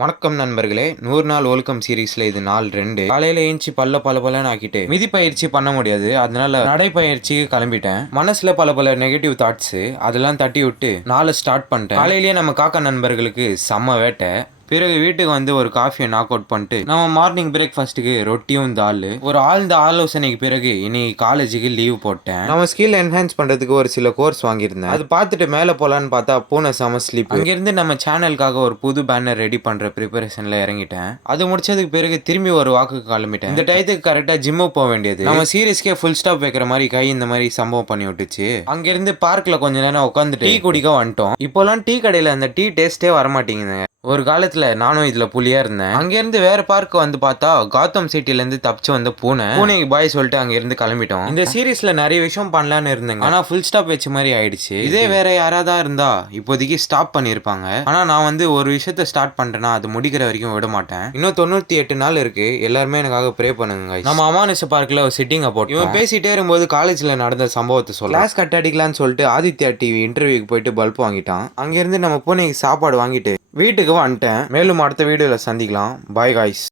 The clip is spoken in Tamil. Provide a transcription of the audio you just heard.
வணக்கம் நண்பர்களே. 100 நாள் ஒழுக்கம் சீரீஸ்ல இது நாள் 2. காலையில ஏஞ்சி பல ஆக்கிட்டு மிதி பயிற்சி பண்ண முடியாது, அதனால நடைப்பயிற்சிக்கு கிளம்பிட்டேன். மனசுல பல நெகட்டிவ் தாட்ஸ் அதெல்லாம் தட்டி விட்டு நாளை ஸ்டார்ட் பண்ணிட்டேன். காலையிலேயே நம்ம காக்கா நண்பர்களுக்கு செம்ம வேட்டை. பிறகு வீட்டுக்கு வந்து ஒரு காஃபியை நாக் அவுட் பண்ணிட்டு நம்ம மார்னிங் பிரேக்ஃபாஸ்ட்டுக்கு ரொட்டியும் தால். ஒரு ஆழ்ந்த ஆலோசனைக்கு பிறகு இன்னைக்கு காலேஜுக்கு லீவ் போட்டேன். நம்ம ஸ்கில் என்ஹான்ஸ் பண்றதுக்கு ஒரு சில கோர்ஸ் வாங்கியிருந்தேன். அது பார்த்துட்டு மேலே போலான்னு பார்த்தா பூனை செம ஸ்லீப். அங்கிருந்து நம்ம சேனலுக்காக ஒரு புது பேனர் ரெடி பண்ற ப்ரிப்பரேஷன்ல இறங்கிட்டேன். அது முடிச்சதுக்கு பிறகு திரும்பி ஒரு வாக்குக்கு கிளம்பிட்டேன். இந்த டயத்துக்கு கரெக்டா ஜிம்மு போக வேண்டியது. நம்ம சீரியஸ்க்கே ஃபுல் ஸ்டாப் வைக்கிற மாதிரி கை இந்த மாதிரி சம்பவம் பண்ணி விட்டுச்சு. அங்கிருந்து பார்க்ல கொஞ்ச நேரம் உட்காந்துட்டு டீ குடிக்க வந்துட்டோம். இப்போலாம் டீ கடையில அந்த டீ டேஸ்டே வரமாட்டேங்குதுங்க. ஒரு காலத்துல நானும் இதுல புலியா இருந்தேன். அங்கிருந்து வேற பார்க் வந்து பார்த்தா காத்தம் சிட்டில இருந்து தப்பிச்சு வந்த பூனைக்கு பாய் சொல்லிட்டு அங்க இருந்து கிளம்பிட்டோம். இந்த சீரீஸ்ல நிறைய விஷயம் பண்ணலான்னு இருந்தேங்க, ஆனா ஃபுல் ஸ்டாப் வச்ச மாதிரி ஆயிடுச்சு. இதே வேற யாராவது இருந்தா இப்போதைக்கு ஸ்டாப் பண்ணிருப்பாங்க. ஆனா நான் வந்து ஒரு விஷயத்த ஸ்டார்ட் பண்றேன்னா அது முடிக்கிற வரைக்கும் விட மாட்டேன். இன்னும் 98 நாள் இருக்கு. எல்லாருமே எனக்காக ப்ரே பண்ணுங்க. நம்ம அமானுஷ பார்க்ல ஒரு சிட்டிங்க போட்டு இவன் பேசிட்டே இருக்கும்போது காலேஜ்ல நடந்த சம்பவத்தை சொல்ல கிளாஸ் கட் அடிக்கலான்னு சொல்லிட்டு ஆதித்யா டிவி இன்டர்வியூக்கு போயிட்டு பல்ப் வாங்கிட்டான். அங்கிருந்து நம்ம பூனைக்கு சாப்பாடு வாங்கிட்டு வீட்டுக்கு வந்துட்டேன். மேலும் அடுத்த வீடியோல சந்திக்கலாம். Bye guys.